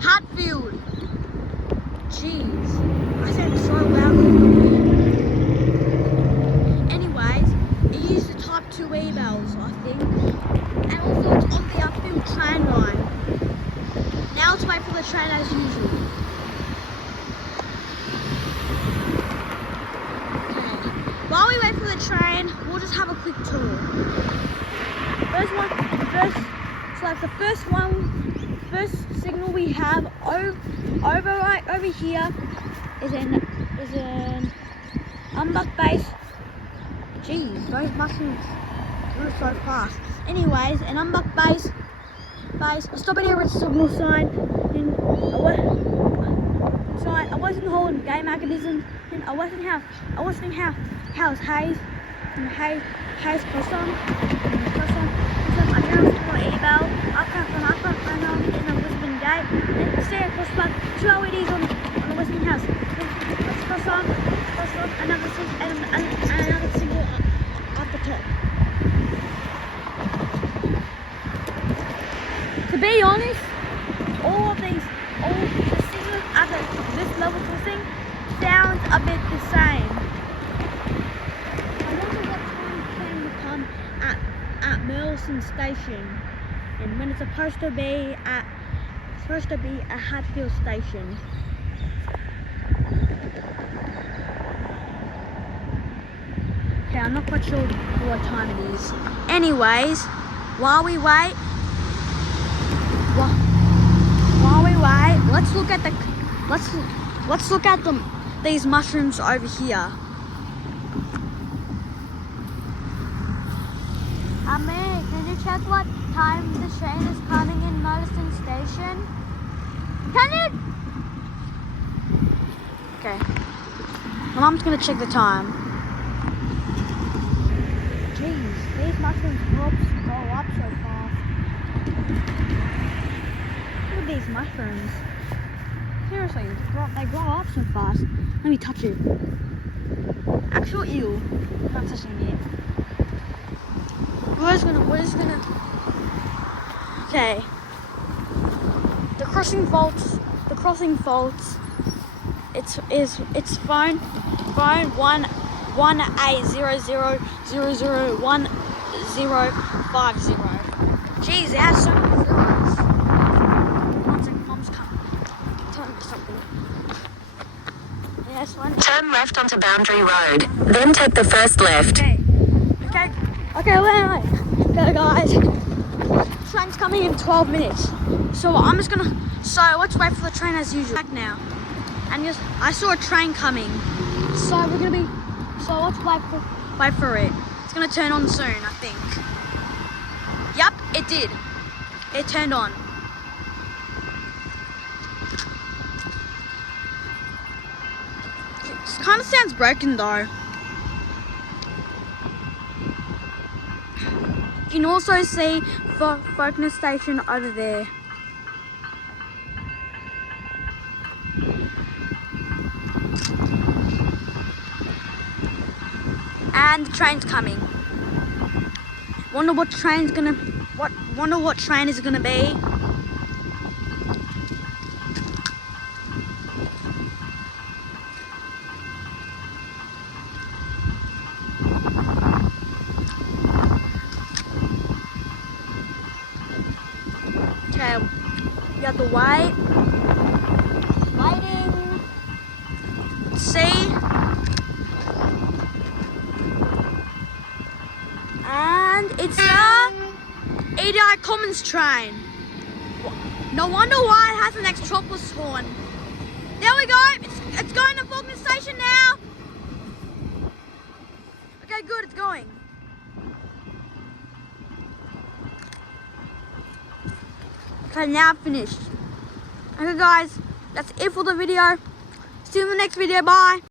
Hadfield. Jeez, I said so loudly. Anyways, it used the type 2 emails, I think. And also it's on the Hadfield train line. Now let's wait for the train as usual. Okay. While we wait for the train, we'll just have a quick tour. First signal we have right over here is an unbuck base. Jeez, those mushrooms move so fast. Anyways, an unbuck base. I stopped at here with a signal sign. I wasn't holding game mechanism. And I wasn't house Hayes and Hayes crossing. I never saw an email. I come from in the Lisbon gate and stay across like 2 LEDs on the Western house. Let's cross on another single up the top. To be honest, all the signals at this level crossing sounds a bit the same. I wonder what time train will come at Merlison Station, and when it's supposed to be at Hadfield Station. Okay, I'm not quite sure what time it is. Anyways, while we wait, let's look at these mushrooms over here. Mary, can you check what time the train is coming in Merlison Station? Can you? Okay. My mom's gonna check the time. Jeez, these mushrooms go up so fast. Look at these mushrooms. Seriously, they grow up so fast. Let me touch it. Actual eel. I'm not touching it. We're just gonna. Okay. The crossing faults. It's phone 1A00001050. Jeez, it has so many zeros. One second, Mom's coming. Tell me something. Yes, one. Turn left onto Boundary Road, then take the first left. Okay, wait. Okay, guys. Train's coming in 12 minutes. So let's wait for the train as usual. Back now. And I saw a train coming. So let's wait for it. It's gonna turn on soon, I think. Yep, it did. It turned on. It kind of sounds broken though. You can also see Faukner station over there. And the train's coming. Wonder what train is gonna be. Okay, we have to wait. Waiting. Let's see. And it's a EDI Commons train. No wonder why it has an Extropolis horn. There we go. It's going to Faukner Station now. Okay, good. It's going. Okay, now I'm finished. Okay, guys. That's it for the video. See you in the next video. Bye.